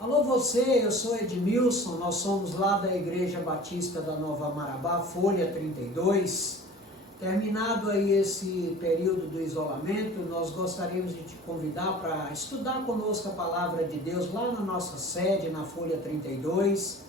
Alô você, eu sou Edmilson, nós somos lá da Igreja Batista da Nova Marabá, Folha 32. Terminado aí esse período do isolamento, nós gostaríamos de te convidar para estudar conosco a Palavra de Deus lá na nossa sede, na Folha 32.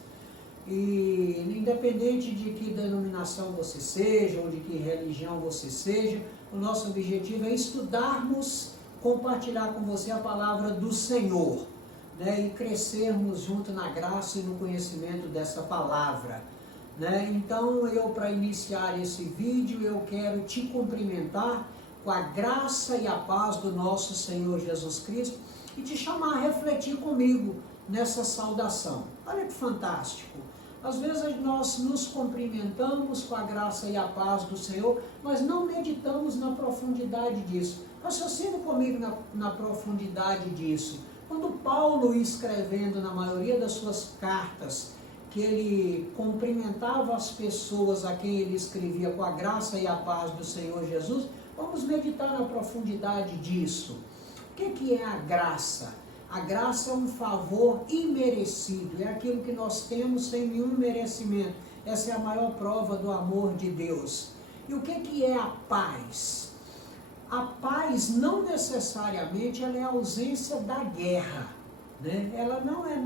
E independente de que denominação você seja, ou de que religião você seja, o nosso objetivo é estudarmos, compartilhar com você a Palavra do Senhor, né, e crescermos junto na graça e no conhecimento dessa palavra. Então, para iniciar esse vídeo, eu quero te cumprimentar com a graça e a paz do nosso Senhor Jesus Cristo e te chamar a refletir comigo nessa saudação. Olha que fantástico! Às vezes nós nos cumprimentamos com a graça e a paz do Senhor, mas não meditamos na profundidade disso. Raciocina comigo na profundidade disso. Quando Paulo, escrevendo na maioria das suas cartas, que ele cumprimentava as pessoas a quem ele escrevia com a graça e a paz do Senhor Jesus, vamos meditar na profundidade disso. O que é a graça? A graça é um favor imerecido, é aquilo que nós temos sem nenhum merecimento. Essa é a maior prova do amor de Deus. E o que é a paz? A paz não necessariamente ela é a ausência da guerra, né? Ela não é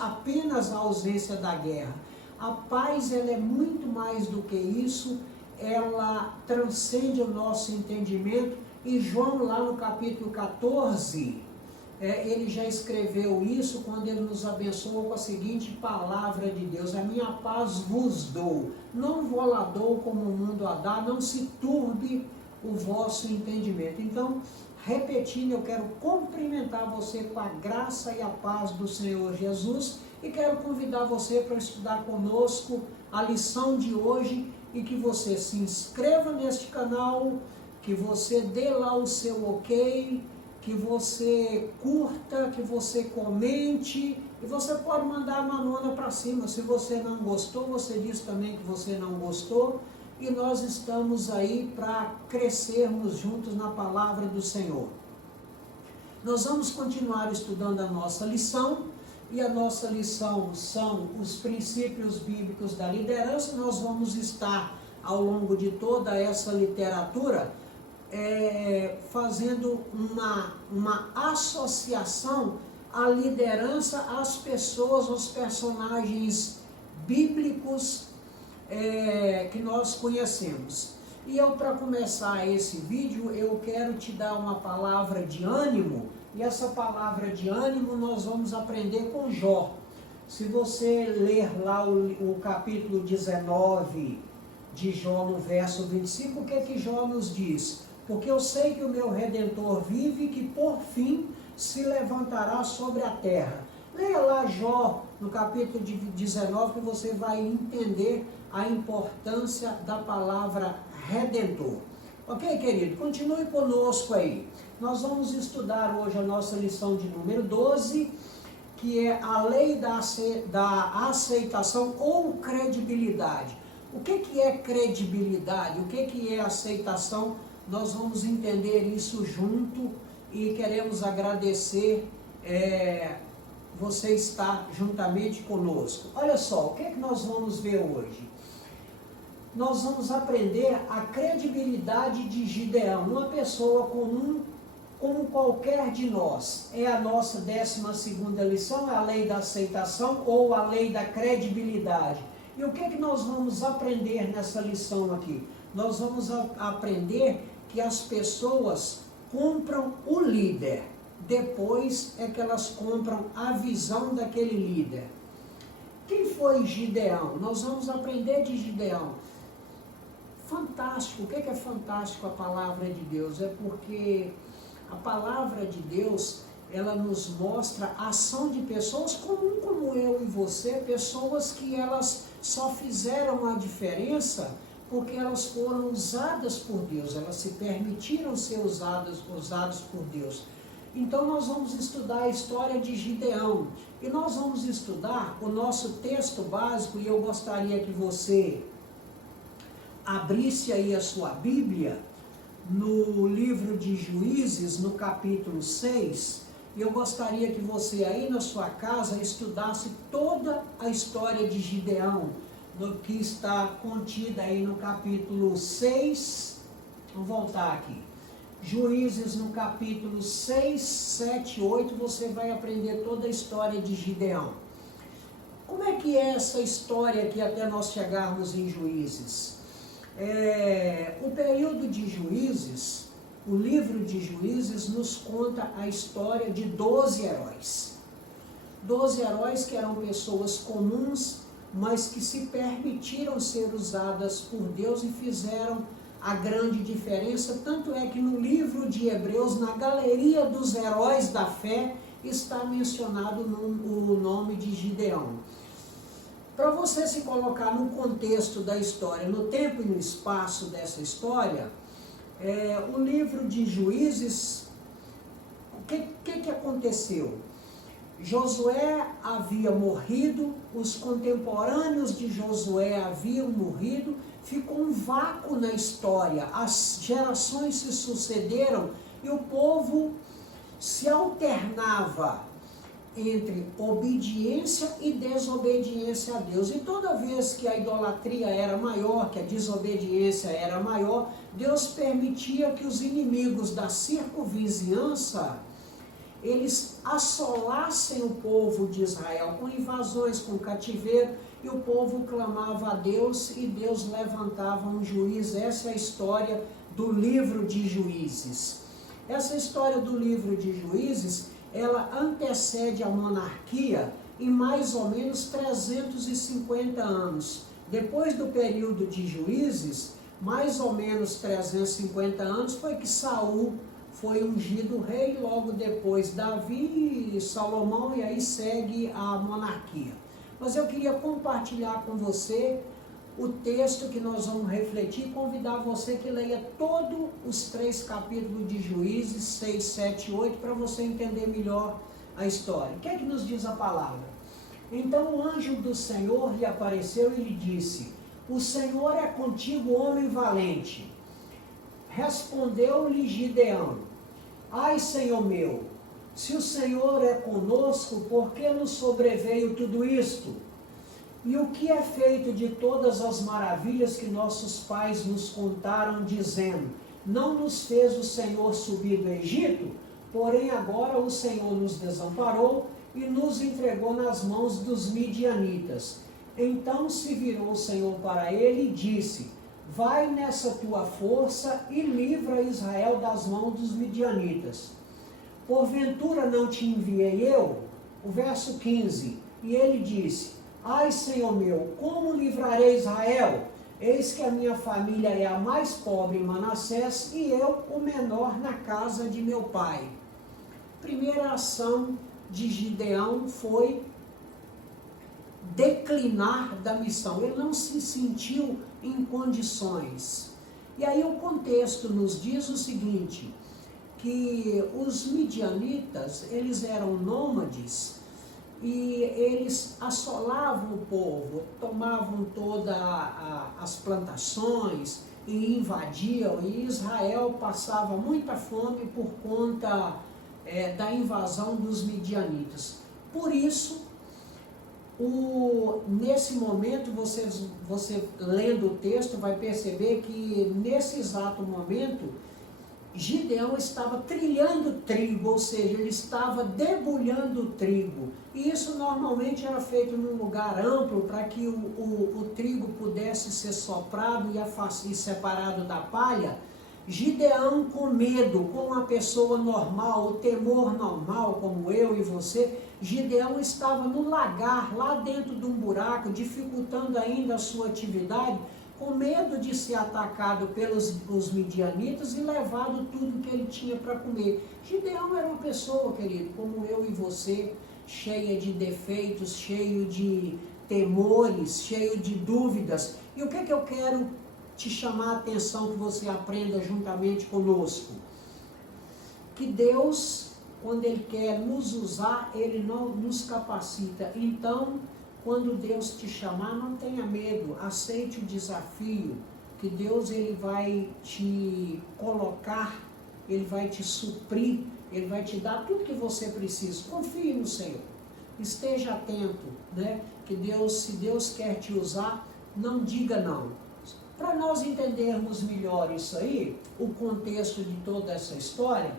apenas a ausência da guerra. A paz ela é muito mais do que isso, ela transcende o nosso entendimento. E João, lá no capítulo 14, ele já escreveu isso quando ele nos abençoou com a seguinte palavra de Deus: a minha paz vos dou, não vou lá dou como o mundo a dá, não se turbe o vosso entendimento. Então, repetindo, eu quero cumprimentar você com a graça e a paz do Senhor Jesus e quero convidar você para estudar conosco a lição de hoje e que você se inscreva neste canal, que você dê lá o seu ok, que você curta, que você comente e você pode mandar a manona para cima. Se você não gostou, você diz também que você não gostou. E nós estamos aí para crescermos juntos na palavra do Senhor. Nós vamos continuar estudando a nossa lição, e a nossa lição são os princípios bíblicos da liderança. Nós vamos estar, ao longo de toda essa literatura, fazendo uma associação à liderança, às pessoas, aos personagens bíblicos que nós conhecemos. E para começar esse vídeo, eu quero te dar uma palavra de ânimo, e essa palavra de ânimo nós vamos aprender com Jó. Se você ler lá o capítulo 19 de Jó, no verso 25, o que Jó nos diz? Porque eu sei que o meu Redentor vive, que por fim se levantará sobre a terra. Leia lá Jó, no capítulo 19, que você vai entender a importância da palavra Redentor. Ok, querido? Continue conosco aí. Nós vamos estudar hoje a nossa lição de número 12, que é a lei da aceitação ou credibilidade. O que é credibilidade? O que é aceitação? Nós vamos entender isso junto e queremos agradecer você está juntamente conosco. Olha só, o que nós vamos ver hoje? Nós vamos aprender a credibilidade de Gideão, uma pessoa comum como qualquer de nós. É a nossa 12ª lição, é a lei da aceitação ou a lei da credibilidade. E o que nós vamos aprender nessa lição aqui? Nós vamos aprender que as pessoas compram o líder. Depois é que elas compram a visão daquele líder. Quem foi Gideão? Nós vamos aprender de Gideão. Fantástico. O que é fantástico a palavra de Deus? É porque a palavra de Deus, ela nos mostra a ação de pessoas comuns como eu e você, pessoas que elas só fizeram a diferença porque elas foram usadas por Deus, elas se permitiram ser usadas por Deus. Então nós vamos estudar a história de Gideão, e nós vamos estudar o nosso texto básico, e eu gostaria que você abrisse aí a sua Bíblia, no livro de Juízes, no capítulo 6, Eu gostaria que você aí na sua casa estudasse toda a história de Gideão, no que está contida aí no capítulo 6, vamos voltar aqui, Juízes no capítulo 6, 7, 8, você vai aprender toda a história de Gideão. Como é que é essa história aqui até nós chegarmos em Juízes? O período de Juízes, o livro de Juízes nos conta a história de 12 heróis. 12 heróis que eram pessoas comuns, mas que se permitiram ser usadas por Deus e fizeram a grande diferença. Tanto é que no livro de Hebreus, na galeria dos heróis da fé, está mencionado o nome de Gideão. Para você se colocar no contexto da história, no tempo e no espaço dessa história, o livro de Juízes, o que aconteceu? Josué havia morrido, os contemporâneos de Josué haviam morrido, ficou um vácuo na história, as gerações se sucederam e o povo se alternava entre obediência e desobediência a Deus. E toda vez que a idolatria era maior, que a desobediência era maior, Deus permitia que os inimigos da circunvizinhança, eles assolassem o povo de Israel com invasões, com cativeiro, e o povo clamava a Deus e Deus levantava um juiz. Essa é a história do livro de Juízes. Essa história do livro de Juízes, ela antecede a monarquia em mais ou menos 350 anos. Depois do período de Juízes, mais ou menos 350 anos, foi que Saul foi ungido rei, logo depois Davi e Salomão, e aí segue a monarquia. Mas eu queria compartilhar com você o texto que nós vamos refletir e convidar você que leia todos os 3 capítulos de Juízes, 6, 7 e 8, para você entender melhor a história. O que é que nos diz a palavra? Então o anjo do Senhor lhe apareceu e lhe disse: o Senhor é contigo, homem valente. Respondeu-lhe Gideão: ai, Senhor meu, se o Senhor é conosco, por que nos sobreveio tudo isto? E o que é feito de todas as maravilhas que nossos pais nos contaram, dizendo: não nos fez o Senhor subir do Egito? Porém agora o Senhor nos desamparou e nos entregou nas mãos dos midianitas. Então se virou o Senhor para ele e disse: vai nessa tua força e livra Israel das mãos dos midianitas. Porventura não te enviei eu? O verso 15, e ele disse: ai, Senhor meu, como livrarei Israel? Eis que a minha família é a mais pobre em Manassés e eu o menor na casa de meu pai. Primeira ação de Gideão foi declinar da missão. Ele não se sentiu em condições. E aí o contexto nos diz o seguinte, que os midianitas, eles eram nômades e eles assolavam o povo, tomavam todas as plantações e invadiam, e Israel passava muita fome por conta da invasão dos midianitas. Por isso, nesse momento, você lendo o texto vai perceber que nesse exato momento, Gideão estava trilhando trigo, ou seja, ele estava debulhando o trigo. E isso normalmente era feito num lugar amplo para que o trigo pudesse ser soprado e separado da palha. Gideão, com medo, como uma pessoa normal, o temor normal, como eu e você, Gideão estava no lagar, lá dentro de um buraco, dificultando ainda a sua atividade, com medo de ser atacado pelos midianitas e levado tudo que ele tinha para comer. Gideão era uma pessoa, querido, como eu e você, cheia de defeitos, cheio de temores, cheio de dúvidas. E o que é que eu quero te chamar a atenção, que você aprenda juntamente conosco? Que Deus, quando Ele quer nos usar, Ele não nos capacita. Então, quando Deus te chamar, não tenha medo, aceite o desafio, que Deus ele vai te colocar, Ele vai te suprir Ele vai te dar tudo que você precisa. Confie no Senhor. Esteja atento, né? Que Deus, se Deus quer te usar, não diga não. Para nós entendermos melhor isso aí, o contexto de toda essa história,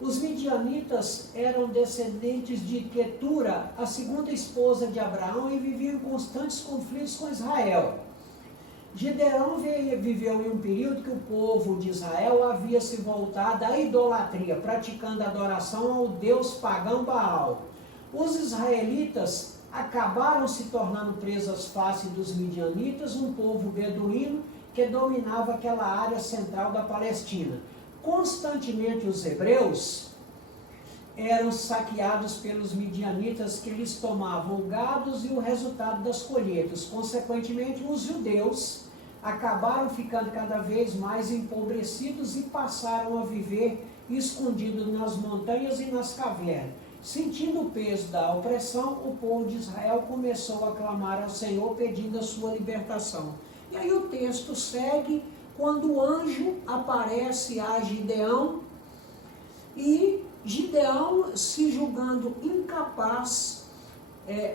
os midianitas eram descendentes de Quetura, a segunda esposa de Abraão, e viviam em constantes conflitos com Israel. Gideão viveu em um período que o povo de Israel havia se voltado à idolatria, praticando adoração ao deus pagão Baal. Os israelitas acabaram se tornando presas fáceis dos midianitas, um povo beduíno que dominava aquela área central da Palestina. Constantemente os hebreus eram saqueados pelos midianitas, que lhes tomavam gados e o resultado das colheitas. Consequentemente, os judeus acabaram ficando cada vez mais empobrecidos e passaram a viver escondidos nas montanhas e nas cavernas. Sentindo o peso da opressão, o povo de Israel começou a clamar ao Senhor pedindo a sua libertação. E aí o texto segue quando o anjo aparece a Gideão, e Gideão, se julgando incapaz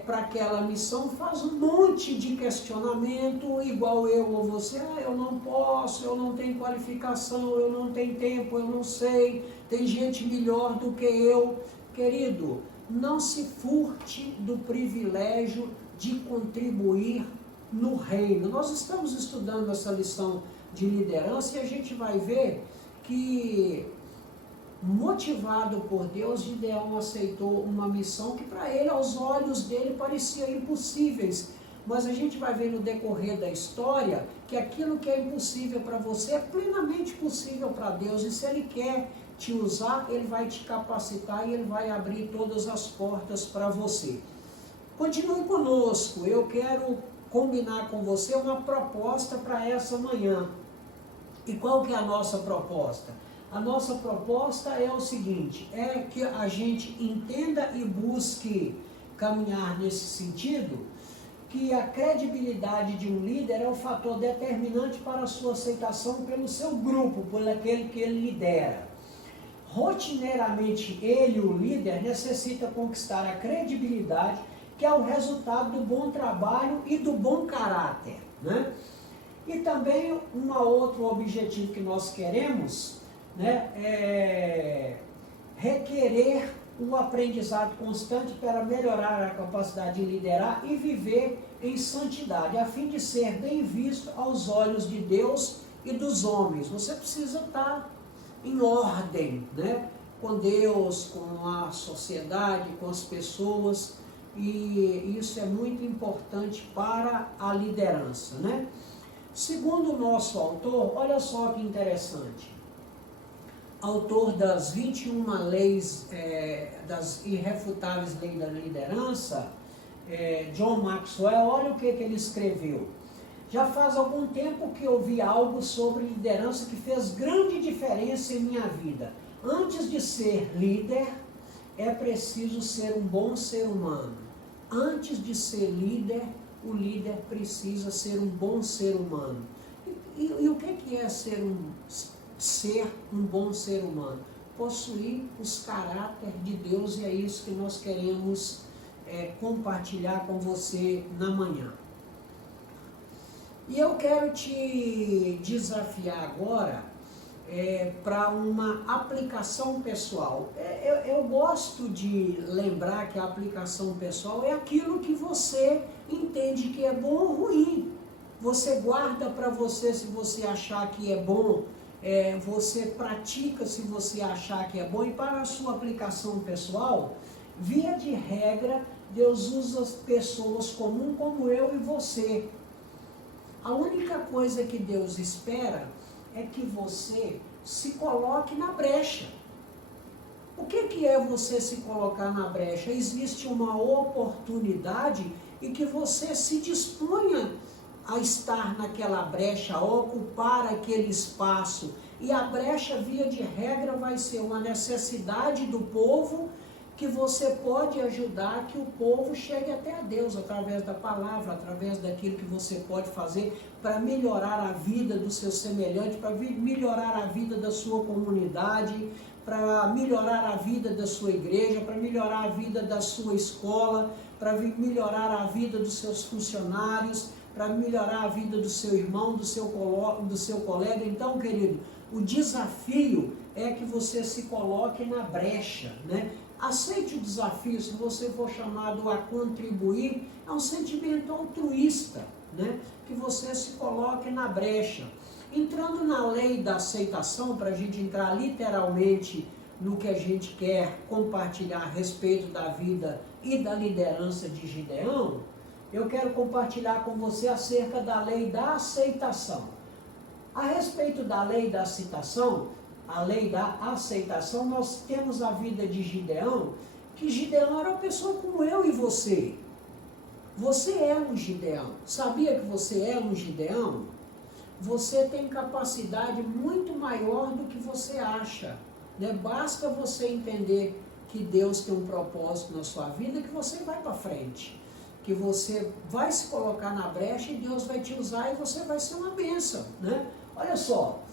para aquela missão, faz um monte de questionamento, igual eu ou você: eu não posso, eu não tenho qualificação, eu não tenho tempo, eu não sei, tem gente melhor do que eu. Querido, não se furte do privilégio de contribuir no reino. Nós estamos estudando essa lição de liderança e a gente vai ver que, motivado por Deus, Gideão aceitou uma missão que para ele, aos olhos dele, parecia impossíveis. Mas a gente vai ver no decorrer da história que aquilo que é impossível para você é plenamente possível para Deus. E se Ele quer te usar, Ele vai te capacitar e Ele vai abrir todas as portas para você. Continue conosco. Eu quero combinar com você uma proposta para essa manhã. E qual que é a nossa proposta? A nossa proposta é o seguinte: é que a gente entenda e busque caminhar nesse sentido, que a credibilidade de um líder é o fator determinante para a sua aceitação pelo seu grupo, por aquele que ele lidera. Rotineiramente, ele, o líder, necessita conquistar a credibilidade, que é o resultado do bom trabalho e do bom caráter, né? E também um outro objetivo que nós queremos, né, é requerer o aprendizado constante para melhorar a capacidade de liderar e viver em santidade, a fim de ser bem visto aos olhos de Deus e dos homens. Você precisa estar em ordem, né, com Deus, com a sociedade, com as pessoas, e isso é muito importante para a liderança, né? Segundo o nosso autor, olha só que interessante, autor das 21 leis, das irrefutáveis leis da liderança, John Maxwell, olha o que ele escreveu. Já faz algum tempo que ouvi algo sobre liderança que fez grande diferença em minha vida. Antes de ser líder, é preciso ser um bom ser humano. Antes de ser líder, o líder precisa ser um bom ser humano. E o que é ser um bom ser humano? Possuir os caráteres de Deus, e é isso que nós queremos compartilhar com você na manhã. E eu quero te desafiar agora para uma aplicação pessoal. Eu gosto de lembrar que a aplicação pessoal é aquilo que você entende que é bom ou ruim. Você guarda para você se você achar que é bom, você pratica se você achar que é bom, e para a sua aplicação pessoal, via de regra, Deus usa pessoas comuns como eu e você. A única coisa que Deus espera é que você se coloque na brecha. O que é você se colocar na brecha? Existe uma oportunidade e que você se disponha a estar naquela brecha, a ocupar aquele espaço. E a brecha, via de regra, vai ser uma necessidade do povo, que você pode ajudar que o povo chegue até a Deus, através da palavra, através daquilo que você pode fazer para melhorar a vida do seu semelhante, para melhorar a vida da sua comunidade, para melhorar a vida da sua igreja, para melhorar a vida da sua escola, para melhorar a vida dos seus funcionários, para melhorar a vida do seu irmão, do seu colega. Então, querido, o desafio é que você se coloque na brecha, né? Aceite o desafio. Se você for chamado a contribuir, é um sentimento altruísta, né? Que você se coloque na brecha. Entrando na lei da aceitação, para a gente entrar literalmente no que a gente quer compartilhar a respeito da vida e da liderança de Gideão, eu quero compartilhar com você acerca da lei da aceitação. A respeito da lei da aceitação, nós temos a vida de Gideão, que Gideão era uma pessoa como eu e você. Você é um Gideão. Sabia que você é um Gideão? Você tem capacidade muito maior do que você acha, né? Basta você entender que Deus tem um propósito na sua vida, que você vai para frente, que você vai se colocar na brecha e Deus vai te usar e você vai ser uma bênção, né? Olha só,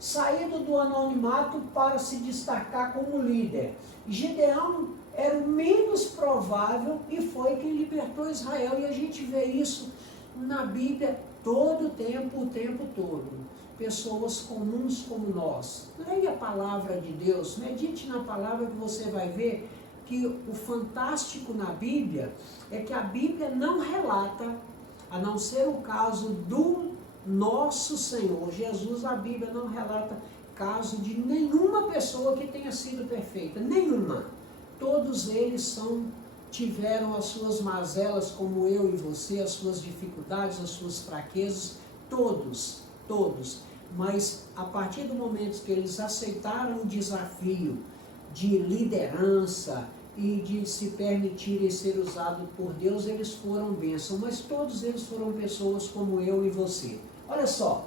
saído do anonimato para se destacar como líder. Gideão era o menos provável e foi quem libertou Israel, e a gente vê isso na Bíblia todo o tempo todo. Pessoas comuns como nós. Leia a palavra de Deus, medite na palavra, que você vai ver que o fantástico na Bíblia é que a Bíblia não relata, a não ser o caso do nosso Senhor Jesus, a Bíblia não relata caso de nenhuma pessoa que tenha sido perfeita, nenhuma. Todos eles tiveram as suas mazelas, como eu e você, as suas dificuldades, as suas fraquezas, todos. Mas a partir do momento que eles aceitaram o desafio de liderança e de se permitirem ser usados por Deus, eles foram bênção, mas todos eles foram pessoas como eu e você. Olha só,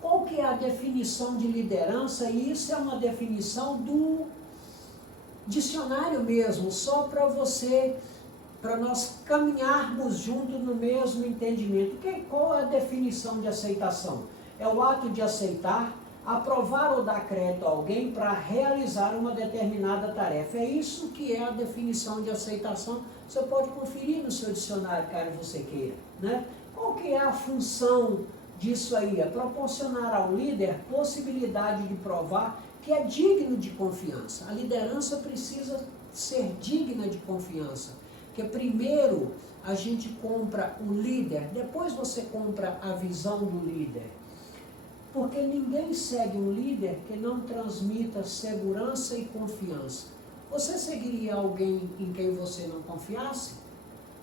qual que é a definição de liderança? E isso é uma definição do dicionário mesmo, só para nós caminharmos junto no mesmo entendimento. Qual é a definição de aceitação? É o ato de aceitar, aprovar ou dar crédito a alguém para realizar uma determinada tarefa. É isso que é a definição de aceitação. Você pode conferir no seu dicionário, caso você queira, né? Qual que é a função disso aí? É proporcionar ao líder possibilidade de provar que é digno de confiança. A liderança precisa ser digna de confiança. Porque primeiro a gente compra o líder, depois você compra a visão do líder. Porque ninguém segue um líder que não transmita segurança e confiança. Você seguiria alguém em quem você não confiasse?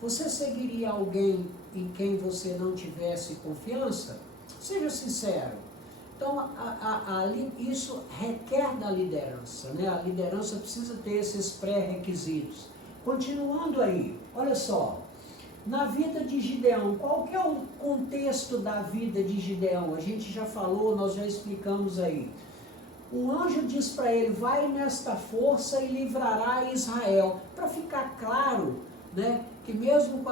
Você seguiria alguém em quem você não tivesse confiança? Seja sincero. Então, isso requer da liderança, né? A liderança precisa ter esses pré-requisitos. Continuando aí, olha só, na vida de Gideão, qual que é o contexto da vida de Gideão? A gente já falou, nós já explicamos aí. O anjo diz para ele, vai nesta força e livrará Israel. Para ficar claro, né, que mesmo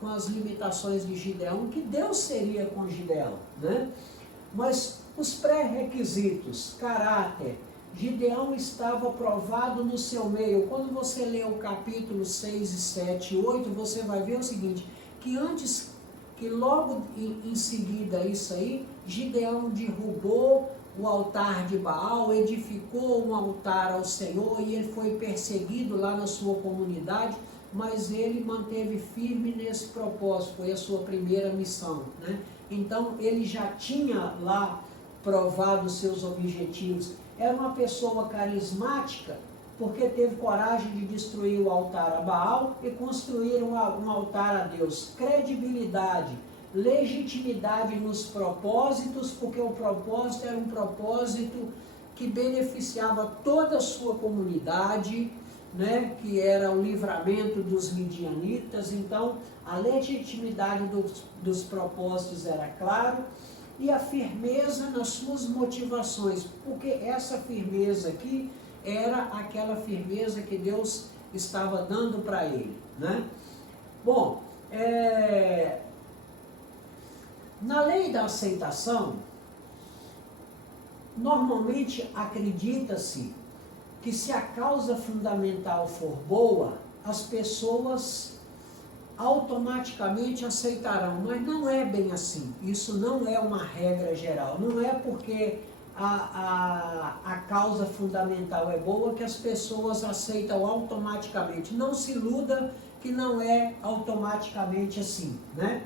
com as limitações de Gideão, que Deus seria com Gideão, né? Mas os pré-requisitos, caráter, Gideão estava provado no seu meio. Quando você lê o capítulo 6, 7 e 8, você vai ver o seguinte, que logo em seguida isso aí, Gideão derrubou o altar de Baal, edificou um altar ao Senhor e ele foi perseguido lá na sua comunidade, mas ele manteve firme nesse propósito, foi a sua primeira missão, né? Então ele já tinha lá provado seus objetivos. Era uma pessoa carismática, porque teve coragem de destruir o altar a Baal e construir um altar a Deus. Credibilidade, legitimidade nos propósitos, porque o propósito era um propósito que beneficiava toda a sua comunidade, né, que era o livramento dos midianitas. Então, a legitimidade dos propósitos era claro, e a firmeza nas suas motivações, porque essa firmeza aqui era aquela firmeza que Deus estava dando para ele, né? Bom, na lei da aceitação, Normalmente acredita-se que se a causa fundamental for boa, as pessoas automaticamente aceitarão, mas não é bem assim. Isso não é uma regra geral. Não é porque a causa fundamental é boa que as pessoas aceitam automaticamente. Não se iluda que não é automaticamente assim, né?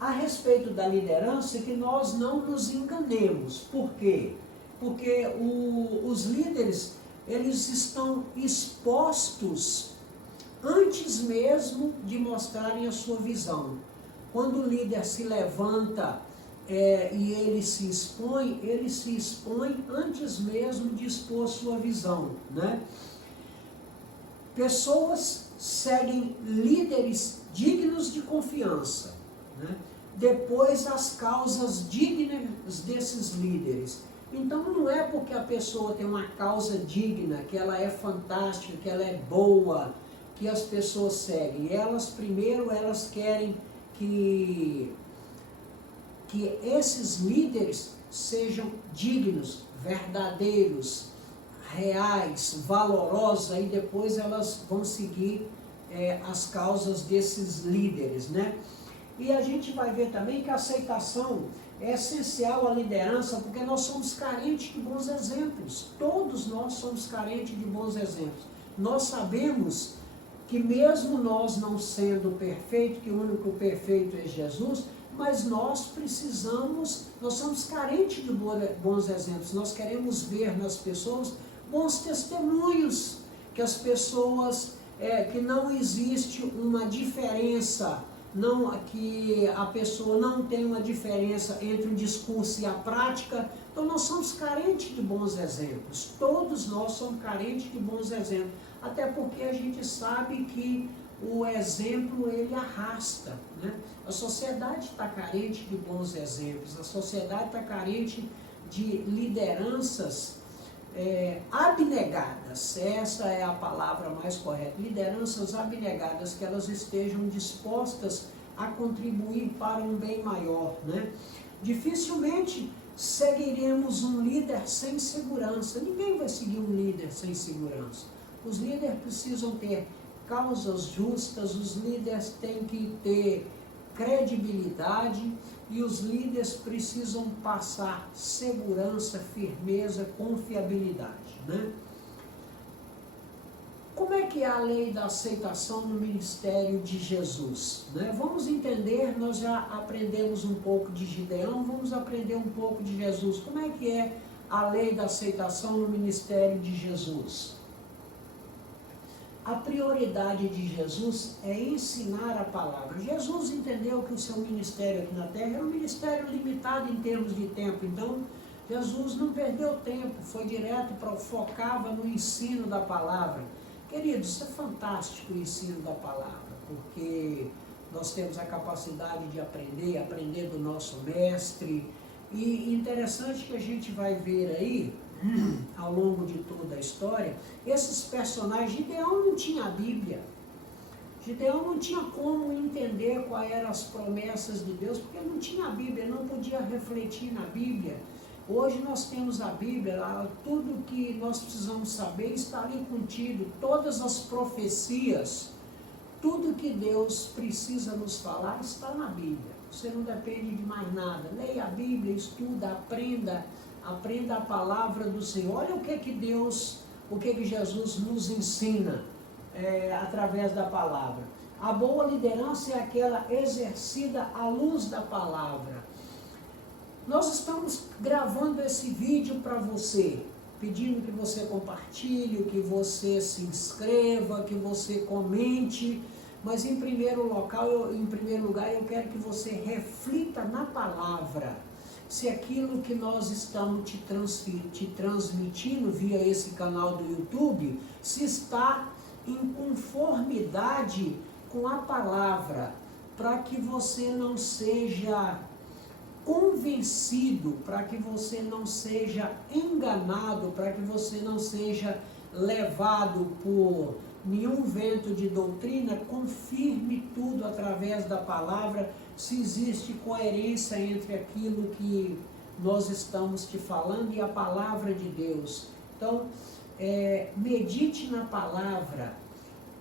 A respeito da liderança, que nós não nos enganemos. Por quê? Porque os líderes, eles estão expostos antes mesmo de mostrarem a sua visão. Quando o líder se levanta e ele se expõe antes mesmo de expor sua visão, né? Pessoas seguem líderes dignos de confiança, né? Depois as causas dignas desses líderes. Então não é porque a pessoa tem uma causa digna, que ela é fantástica, que ela é boa, que as pessoas seguem. Primeiro elas querem que esses líderes sejam dignos, verdadeiros, reais, valorosos, aí depois elas vão seguir as causas desses líderes, né? E a gente vai ver também que a aceitação é essencial à liderança, porque nós somos carentes de bons exemplos. Todos nós somos carentes de bons exemplos. Nós sabemos que mesmo nós não sendo perfeitos, que o único perfeito é Jesus, mas nós somos carentes de bons exemplos. Nós queremos ver nas pessoas bons testemunhos, que as pessoas, que não existe uma diferença, que a pessoa não tem uma diferença entre o discurso e a prática. Então nós somos carentes de bons exemplos. Todos nós somos carentes de bons exemplos. Até porque a gente sabe que o exemplo, ele arrasta, né? A sociedade está carente de bons exemplos. A sociedade está carente de lideranças abnegadas. Essa é a palavra mais correta. Lideranças abnegadas, que elas estejam dispostas a contribuir para um bem maior, né? Dificilmente seguiremos um líder sem segurança. Ninguém vai seguir um líder sem segurança. Os líderes precisam ter causas justas, os líderes têm que ter credibilidade e os líderes precisam passar segurança, firmeza, confiabilidade, né? Como é que é a lei da aceitação no ministério de Jesus, né? Vamos entender, nós já aprendemos um pouco de Gideão, vamos aprender um pouco de Jesus. Como é que é a lei da aceitação no ministério de Jesus? A prioridade de Jesus é ensinar a palavra. Jesus entendeu que o seu ministério aqui na terra era um ministério limitado em termos de tempo. Então, Jesus não perdeu tempo, foi direto, focava no ensino da palavra. Queridos, isso é fantástico, o ensino da palavra, porque nós temos a capacidade de aprender do nosso mestre. E interessante que a gente vai ver aí, ao longo de toda a história, esses personagens. Gideão não tinha a Bíblia. Gideão não tinha como entender quais eram as promessas de Deus, porque não tinha a Bíblia, não podia refletir na Bíblia. Hoje nós temos a Bíblia, tudo que nós precisamos saber está ali contido, todas as profecias, tudo que Deus precisa nos falar está na Bíblia. Você não depende de mais nada. Leia a Bíblia, estuda, aprenda a palavra do Senhor. Olha o que Jesus nos ensina através da palavra. A boa liderança é aquela exercida à luz da palavra. Nós estamos gravando esse vídeo para você, pedindo que você compartilhe, que você se inscreva, que você comente, mas em primeiro lugar eu quero que você reflita na palavra, se aquilo que nós estamos te transmitindo via esse canal do YouTube, se está em conformidade com a palavra, para que você não seja convencido, para que você não seja enganado, para que você não seja levado por nenhum vento de doutrina. Confirme tudo através da palavra, se existe coerência entre aquilo que nós estamos te falando e a palavra de Deus. Então, medite na palavra,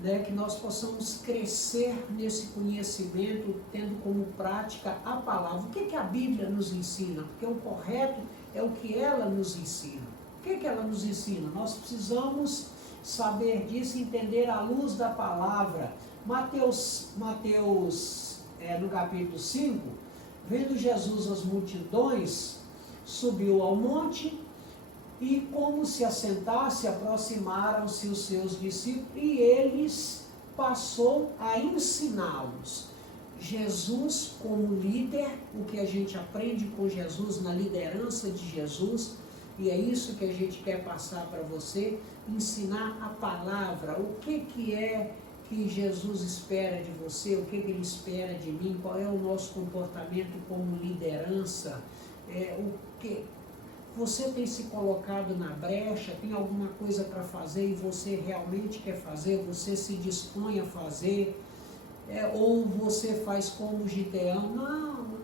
né, que nós possamos crescer nesse conhecimento, tendo como prática a palavra. O que a Bíblia nos ensina? Porque o correto é o que ela nos ensina. O que ela nos ensina? Nós precisamos saber disso, entender à luz da palavra. Mateus no capítulo 5, vendo Jesus as multidões, subiu ao monte e, como se assentasse, aproximaram-se os seus discípulos e eles passou a ensiná-los. Jesus como líder, o que a gente aprende com Jesus, na liderança de Jesus, e é isso que a gente quer passar para você, ensinar a palavra, o que é que Jesus espera de você, o que ele espera de mim, qual é o nosso comportamento como liderança, o que você tem se colocado na brecha, tem alguma coisa para fazer e você realmente quer fazer, você se dispõe a fazer, ou você faz como Gideão,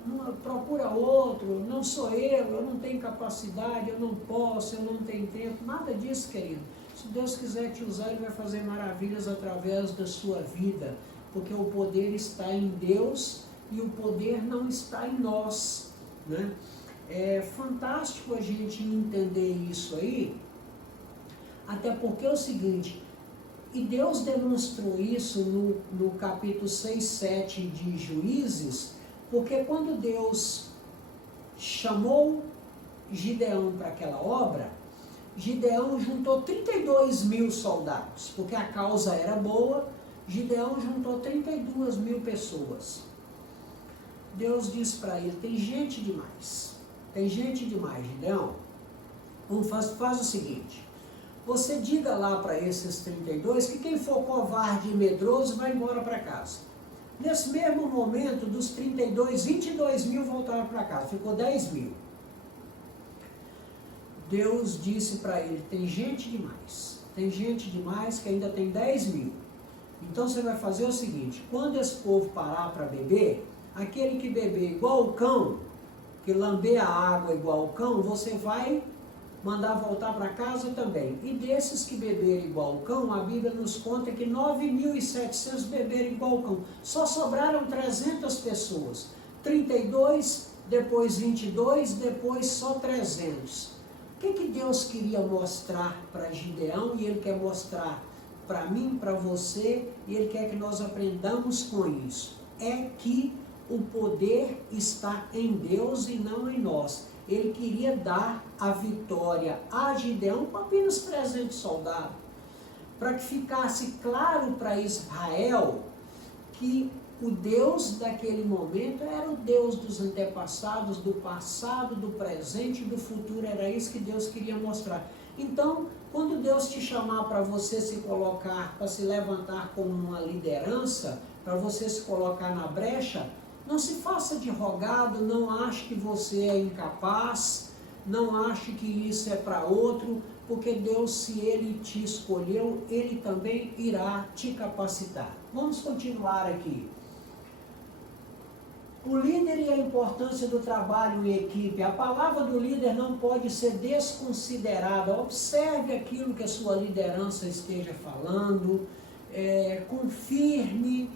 não, procura outro, não sou eu não tenho capacidade, eu não posso, eu não tenho tempo, nada disso, querido. Se Deus quiser te usar, Ele vai fazer maravilhas através da sua vida, porque o poder está em Deus e o poder não está em nós, né? É fantástico a gente entender isso aí, até porque é o seguinte, e Deus demonstrou isso no capítulo 6, 7 de Juízes, porque quando Deus chamou Gideão para aquela obra, Gideão juntou 32 mil soldados, porque a causa era boa, Gideão juntou 32 mil pessoas. Deus disse para ele, tem gente demais, Gideão. Faz o seguinte, você diga lá para esses 32 que quem for covarde e medroso vai embora para casa. Nesse mesmo momento, dos 32, 22 mil voltaram para casa, ficou 10 mil. Deus disse para ele, tem gente demais que ainda tem 10 mil. Então você vai fazer o seguinte, quando esse povo parar para beber, aquele que beber igual o cão, que lamber a água igual o cão, você vai mandar voltar para casa também. E desses que beberem igual o cão, a Bíblia nos conta que 9.700 beberam igual o cão. Só sobraram 300 pessoas. 32, depois 22, depois só 300. O que Deus queria mostrar para Gideão e Ele quer mostrar para mim, para você, e Ele quer que nós aprendamos com isso? É que o poder está em Deus e não em nós. Ele queria dar a vitória a Gideão com apenas 300 soldados, para que ficasse claro para Israel que o Deus daquele momento era o Deus dos antepassados, do passado, do presente e do futuro. Era isso que Deus queria mostrar. Então, quando Deus te chamar para você se colocar, para se levantar como uma liderança, para você se colocar na brecha, não se faça de rogado, não ache que você é incapaz, não ache que isso é para outro, porque Deus, se Ele te escolheu, Ele também irá te capacitar. Vamos continuar aqui. O líder e a importância do trabalho em equipe. A palavra do líder não pode ser desconsiderada. Observe aquilo que a sua liderança esteja falando, confirme,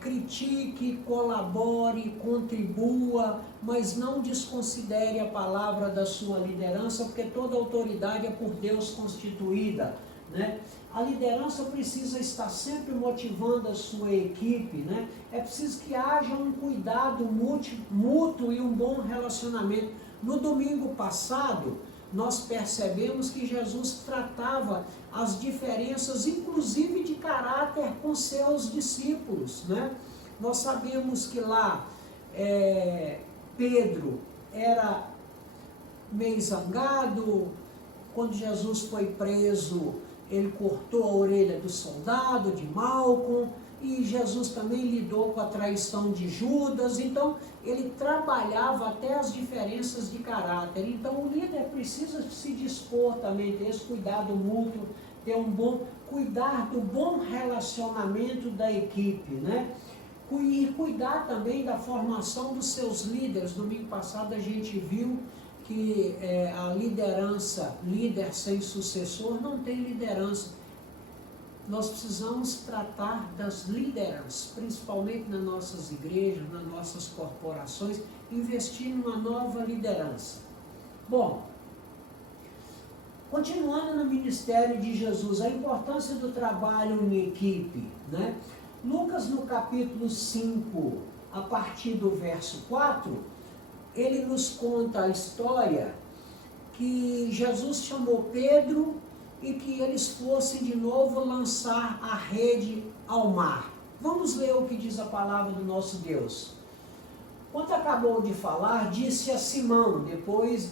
critique, colabore, contribua, mas não desconsidere a palavra da sua liderança, porque toda autoridade é por Deus constituída, né? A liderança precisa estar sempre motivando a sua equipe, né? É preciso que haja um cuidado mútuo e um bom relacionamento. No domingo passado, nós percebemos que Jesus tratava as diferenças, inclusive de caráter, com seus discípulos, né? Nós sabemos que lá Pedro era meio zangado. Quando Jesus foi preso, ele cortou a orelha do soldado, de Malco, e Jesus também lidou com a traição de Judas. Então, ele trabalhava até as diferenças de caráter. Então, o líder precisa se dispor também, ter esse cuidado mútuo, ter cuidar do bom relacionamento da equipe, né? E cuidar também da formação dos seus líderes. Domingo passado a gente viu que a liderança, líder sem sucessor, não tem liderança. Nós precisamos tratar das lideranças, principalmente nas nossas igrejas, nas nossas corporações, investir numa nova liderança. Bom, continuando no ministério de Jesus, a importância do trabalho em equipe, né? Lucas, no capítulo 5, a partir do verso 4, ele nos conta a história que Jesus chamou Pedro e que eles fossem de novo lançar a rede ao mar. Vamos ler o que diz a palavra do nosso Deus. Quando acabou de falar, disse a Simão, depois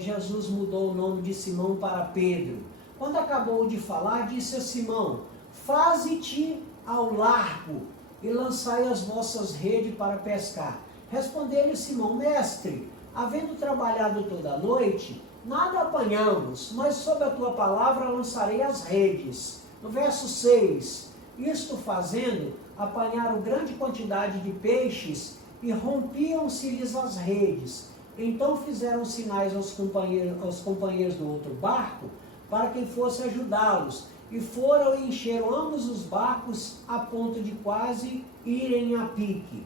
Jesus mudou o nome de Simão para Pedro. Quando acabou de falar, disse a Simão, faze-te ao largo e lançai as vossas redes para pescar. Respondeu-lhe Simão, mestre, havendo trabalhado toda a noite, nada apanhamos, mas sob a tua palavra lançarei as redes. No verso 6, isto fazendo, apanharam grande quantidade de peixes e rompiam-se-lhes as redes. Então fizeram sinais aos companheiros do outro barco, para que fosse ajudá-los. E foram e encheram ambos os barcos a ponto de quase irem a pique.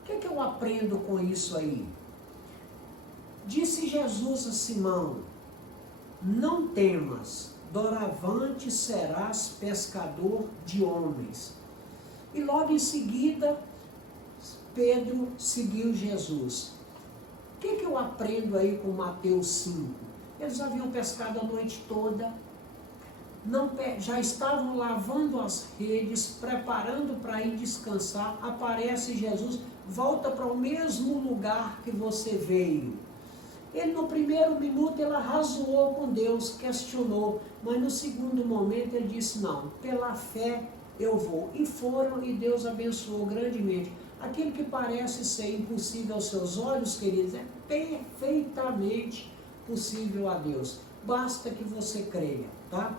O que é que eu aprendo com isso aí? Disse Jesus a Simão, não temas, doravante serás pescador de homens. E logo em seguida, Pedro seguiu Jesus. O que é que eu aprendo aí com Mateus 5? Eles haviam pescado a noite toda, já estavam lavando as redes, preparando para ir descansar, aparece Jesus, volta para o mesmo lugar que você veio. Ele no primeiro minuto ele arrazoou com Deus, questionou, mas no segundo momento ele disse, não, pela fé eu vou. E foram e Deus abençoou grandemente. Aquilo que parece ser impossível aos seus olhos, queridos, é perfeitamente possível a Deus. Basta que você creia, tá?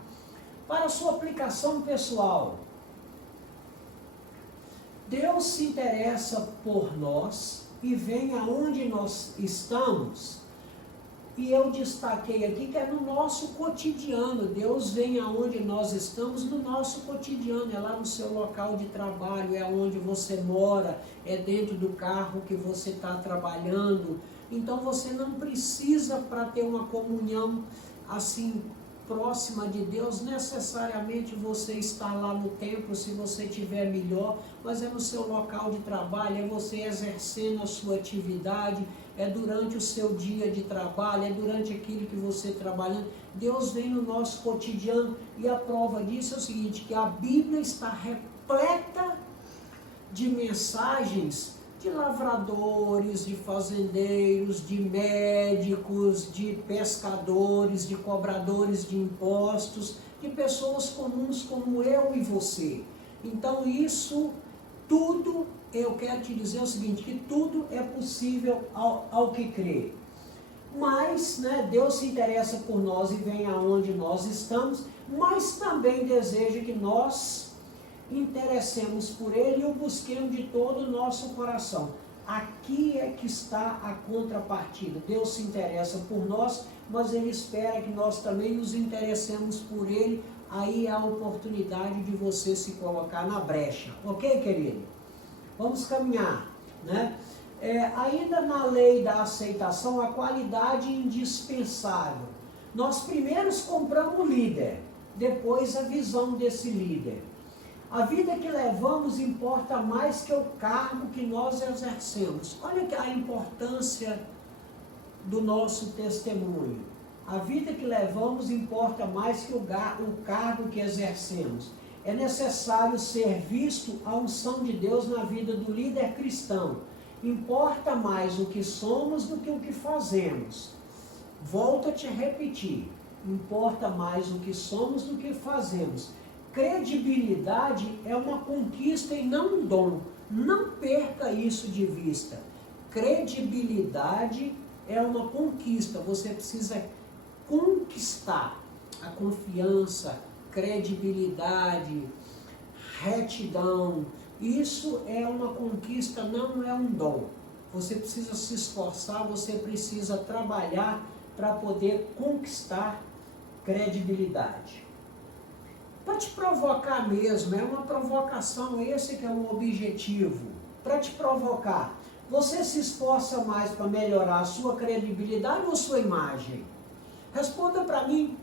Para a sua aplicação pessoal, Deus se interessa por nós e vem aonde nós estamos. E eu destaquei aqui que é no nosso cotidiano. Deus vem aonde nós estamos, no nosso cotidiano. É lá no seu local de trabalho, é onde você mora, é dentro do carro que você está trabalhando. Então você não precisa, para ter uma comunhão assim próxima de Deus, necessariamente você está lá no templo, se você tiver melhor, mas é no seu local de trabalho, é você exercendo a sua atividade, é durante o seu dia de trabalho, é durante aquilo que você trabalhando. Deus vem no nosso cotidiano e a prova disso é o seguinte, que a Bíblia está repleta de mensagens de lavradores, de fazendeiros, de médicos, de pescadores, de cobradores de impostos, de pessoas comuns como eu e você. Então isso tudo, eu quero te dizer o seguinte, que tudo é possível ao que crê. Mas, né, Deus se interessa por nós e vem aonde nós estamos, mas também deseja que nós interessemos por Ele e o busquemos de todo o nosso coração. Aqui é que está a contrapartida. Deus se interessa por nós, mas Ele espera que nós também nos interessemos por Ele. Aí há a oportunidade de você se colocar na brecha. Ok, querido? Vamos caminhar, né? Ainda na lei da aceitação, a qualidade indispensável. Nós primeiro compramos o líder, depois a visão desse líder. A vida que levamos importa mais que o cargo que nós exercemos. Olha a importância do nosso testemunho. A vida que levamos importa mais que o cargo que exercemos. É necessário ser visto a unção de Deus na vida do líder cristão. Importa mais o que somos do que o que fazemos. Volto a te repetir. Importa mais o que somos do que fazemos. Credibilidade é uma conquista e não um dom. Não perca isso de vista. Credibilidade é uma conquista. Você precisa conquistar a confiança, credibilidade, retidão, Isso é uma conquista, não é um dom. Você precisa se esforçar, você precisa trabalhar para poder conquistar credibilidade. Para te provocar mesmo, é uma provocação, esse que é o objetivo. Para te provocar, você se esforça mais para melhorar a sua credibilidade ou sua imagem? Responda para mim.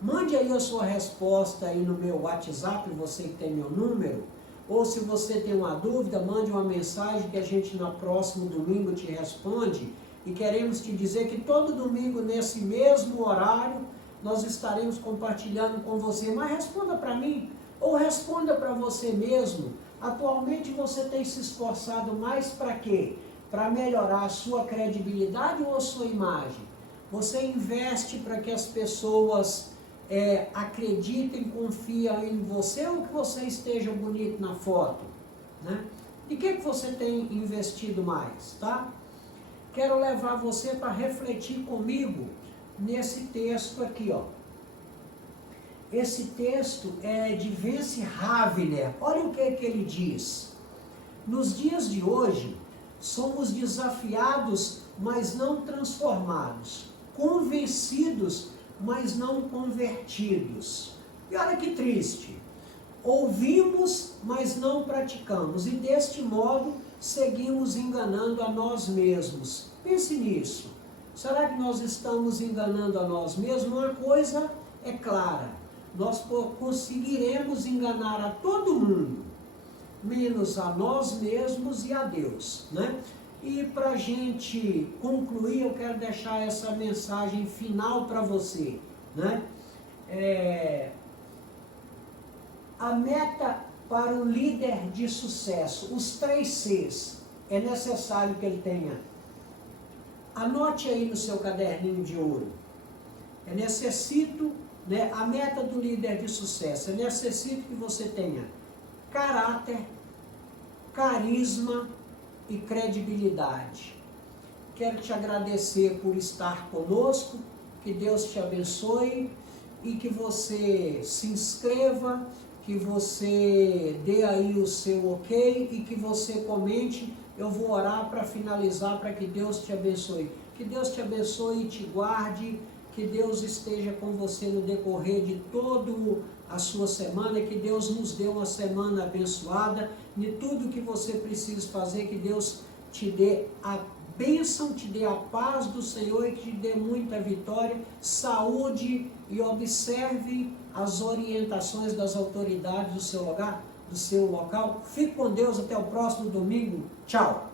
Mande aí a sua resposta aí no meu WhatsApp, você que tem meu número. Ou se você tem uma dúvida, mande uma mensagem que a gente no próximo domingo te responde. E queremos te dizer que todo domingo, nesse mesmo horário, nós estaremos compartilhando com você. Mas responda para mim, ou responda para você mesmo. Atualmente você tem se esforçado mais para quê? Para melhorar a sua credibilidade ou a sua imagem? Você investe para que as pessoas acreditem, confiem em você ou que você esteja bonito na foto, né? E o que você tem investido mais, tá? Quero levar você para refletir comigo nesse texto aqui, ó. Esse texto é de Vance Havner. Olha o que ele diz. Nos dias de hoje, somos desafiados, mas não transformados, convencidos, mas não convertidos. E olha que triste. Ouvimos, mas não praticamos, e deste modo seguimos enganando a nós mesmos. Pense nisso. Será que nós estamos enganando a nós mesmos? Uma coisa é clara, nós conseguiremos enganar a todo mundo, menos a nós mesmos e a Deus, né? E para a gente concluir, eu quero deixar essa mensagem final para você, né? A meta para o líder de sucesso, os 3 Cs, é necessário que ele tenha. Anote aí no seu caderninho de ouro. Eu necessito, né, a meta do líder de sucesso, eu necessito que você tenha caráter, carisma e credibilidade. Quero te agradecer por estar conosco, que Deus te abençoe e que você se inscreva, que você dê aí o seu ok e que você comente. Eu vou orar para finalizar, para que Deus te abençoe. Que Deus te abençoe e te guarde, que Deus esteja com você no decorrer de toda a sua semana, que Deus nos dê uma semana abençoada, e tudo que você precisa fazer, que Deus te dê a bênção, te dê a paz do Senhor e que te dê muita vitória, saúde, e observe as orientações das autoridades do seu lugar, do seu local. Fique com Deus, até o próximo domingo. Tchau!